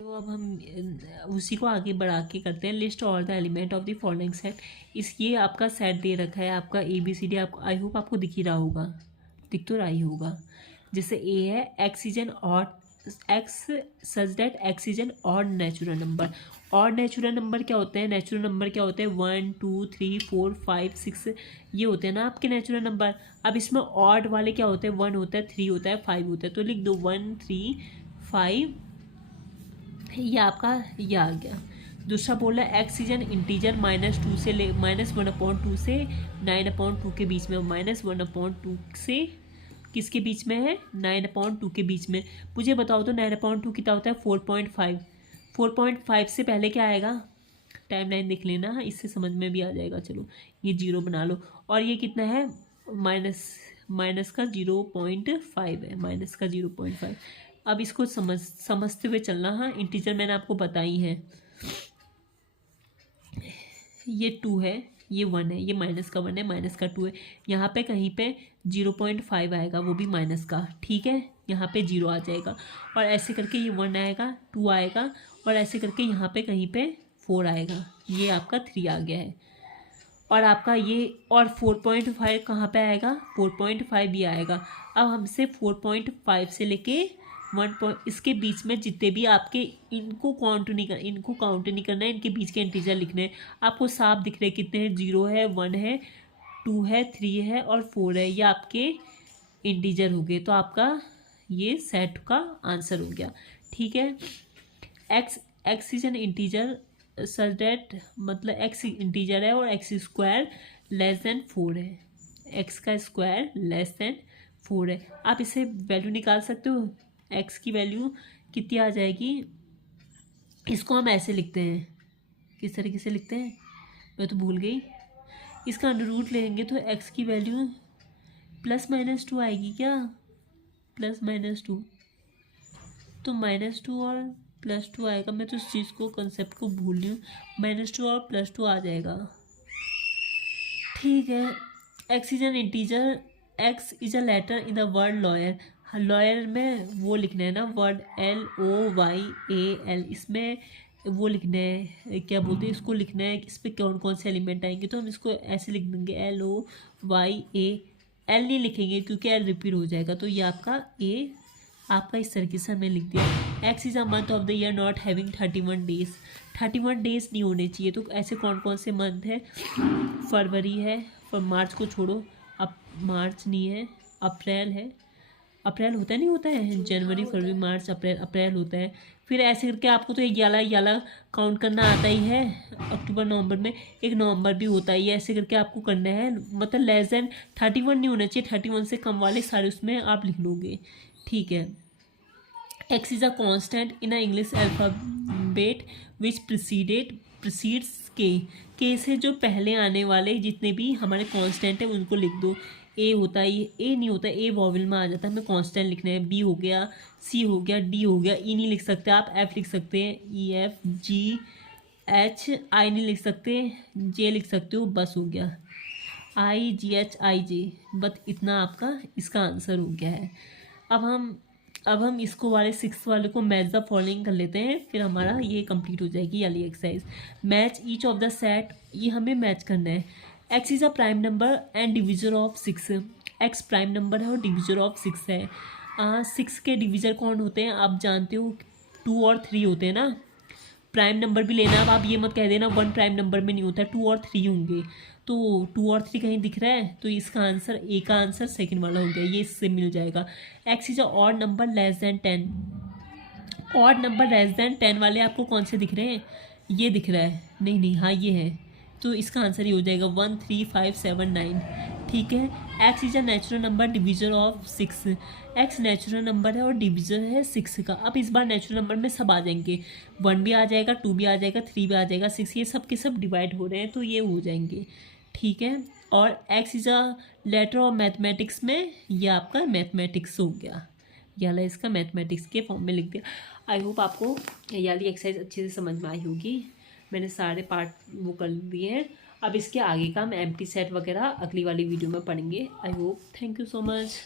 तो अब हम उसी को आगे बढ़ा के करते हैं। List all the element of the following set. ये आपका सेट दे रखा है, आपका ABCD। आपको आई होप आपको दिख ही रहा होगा, दिख तो रहा ही होगा। जैसे ए है X is N odd, x such that x is N odd natural number. Odd natural number क्या होते हैं? नेचुरल नंबर क्या होते हैं? 1 2 3 4 5 6 ये होते हैं ना आपके नेचुरल नंबर। अब इसमें ऑड वाले क्या होते हैं? 1 होता है, 3 होता है, 5 होता है। तो लिख दो 1 3 5, ये आपका ये आ गया। दूसरा बोला एक्स इज एन इंटीजर -2 से ले -1/2 से 9/2 के बीच में। -1/2 से किसके बीच में है? 9/2 के बीच में। मुझे बताओ तो 9/2 कितना होता है? 4.5। 4.5 से पहले क्या आएगा? टाइम लाइन देख लेना, इससे समझ में भी आ जाएगा। चलो ये 0 बना लो। और ये कितना है? माइनस का 0.5 है, माइनस का 0.5। अब इसको समझते हुए चलना। हाँ, इंटीजर मैंने आपको बताई है। ये 2 है, ये 1 है, ये माइनस का 1 है, माइनस का 2 है। यहाँ पे कहीं पे 0.5 आएगा, वो भी माइनस का। ठीक है, यहाँ पे 0 आ जाएगा। और ऐसे करके ये 1 आएगा, 2 आएगा, और ऐसे करके यहाँ पे कहीं पे 4 आएगा। ये आपका 3 आ गया है। और आपका ये और 4.5 कहाँ पे आएगा? 4.5 भी आएगा। अब हमसे 4.5 से लेके 1 इसके बीच में जितने भी आपके इनको काउंट नहीं करना है, इनके बीच के इंटीजर लिखने हैं। आपको साफ दिख रहे कितने हैं? 0 है, 1 है, 2 है, 3 है और 4 है। ये आपके इंटीजर हो गए। तो आपका ये सेट का आंसर हो गया। ठीक है, X is an integer such that, मतलब एक्स इंटीजर है और एक्स स्क्वायर लेस देन 4 है। एक्स का स्क्वायर लेस देन 4 है। आप इसे वैल्यू निकाल सकते हो। एक्स की वैल्यू कितनी आ जाएगी? इसको हम ऐसे लिखते हैं, किस तरीके से लिखते हैं मैं तो भूल गई। इसका अंडर रूट लेंगे तो एक्स की वैल्यू +-2 आएगी क्या? +-2, तो -2 और +2 आएगा। मैं तो इस चीज़ को, कंसेप्ट को भूल रही हूँ। -2 और +2 आ जाएगा। ठीक है, X is an integer, X is a letter in the word lawyer. Lawyer में वो लिखना है ना वर्ड, LOYAL, इसमें वो लिखना है, क्या बोलते हैं इसको, लिखना है कि इस पर कौन कौन से एलिमेंट आएंगे। तो हम इसको ऐसे लिख देंगे LOYAL नहीं लिखेंगे क्योंकि L रिपीट हो जाएगा। तो ये आपका ए आपका इस तरीके से हमें लिख दिया। X is a month of the year not having 31 days. 31 days नहीं होने चाहिए। तो ऐसे कौन कौन से मंथ है? फरवरी है, पर मार्च को छोड़ो, अब मार्च नहीं है, अप्रैल है। अप्रैल होता है, नहीं होता है? जनवरी, फरवरी, मार्च, अप्रैल, अप्रैल होता है। फिर ऐसे करके आपको तो याला काउंट करना आता ही है। अक्टूबर नवंबर में एक नवंबर भी होता ही है। ऐसे करके आपको करना है, मतलब लेस देन 31 नहीं होना चाहिए। 31 से कम वाले सारे उसमें आप लिख लोगे। ठीक है, X is a constant in a English alphabet which precedes के से जो पहले आने वाले जितने भी हमारे कांस्टेंट है उनको लिख दो। ए होता है, ए नहीं होता, ए वॉवल में आ जाता है, हमें कांस्टेंट लिखना है। बी हो गया, सी हो गया, डी हो गया, ई नहीं लिख सकते आप, एफ लिख सकते हैं, EFGH, आई नहीं लिख सकते, जे लिख सकते हो, बस हो गया IGHIJ। बस इतना आपका इसका आंसर हो गया है। अब हम इसको वाले 6 वाले को मैच द फॉलोइंग कर लेते हैं, फिर हमारा ये कंप्लीट हो जाएगी वाली exercise. Match each of the set, ये हमें मैच करना है। X is a prime number and divisor of 6। Ex prime number है और डिविजर ऑफ 6 है। 6 के डिविजर कौन होते हैं आप जानते हो? 2 और 3 होते हैं ना। प्राइम नंबर भी लेना। अब आप ये मत कह देना 1 प्राइम नंबर में नहीं होता है, 2 और 3 होंगे। तो 2 और 3 कहीं दिख रहा है, तो इसका आंसर, ए का आंसर सेकंड वाला हो गया, ये इससे मिल जाएगा। X is a odd number less than 10। Odd number less than 10 वाले आपको कौन से दिख रहे हैं? ये दिख रहा है, नहीं, हाँ ये है। तो इसका आंसर ये हो जाएगा 1 3 5 7 9। ठीक है, X is a natural number divisor of 6। X natural number है और डिविजर है 6 का। अब इस बार नेचुरल नंबर में सब आ जाएंगे, 1 भी आ जाएगा, 2 भी आ जाएगा, 3 भी आ जाएगा, 6, ये सब के सब डिवाइड हो रहे हैं, तो ये हो जाएंगे। ठीक है, और X is a letter of mathematics में, ये आपका मैथमेटिक्स हो गया। याला इसका मैथमेटिक्स के फॉर्म में लिख दिया। आई होप आपको याली एक्सरसाइज अच्छे से समझ में आई होगी। मैंने सारे पार्ट वो कर दिए हैं। अब इसके आगे का हम एम्प्टी सेट वगैरह अगली वाली वीडियो में पढ़ेंगे। I hope, thank you so much.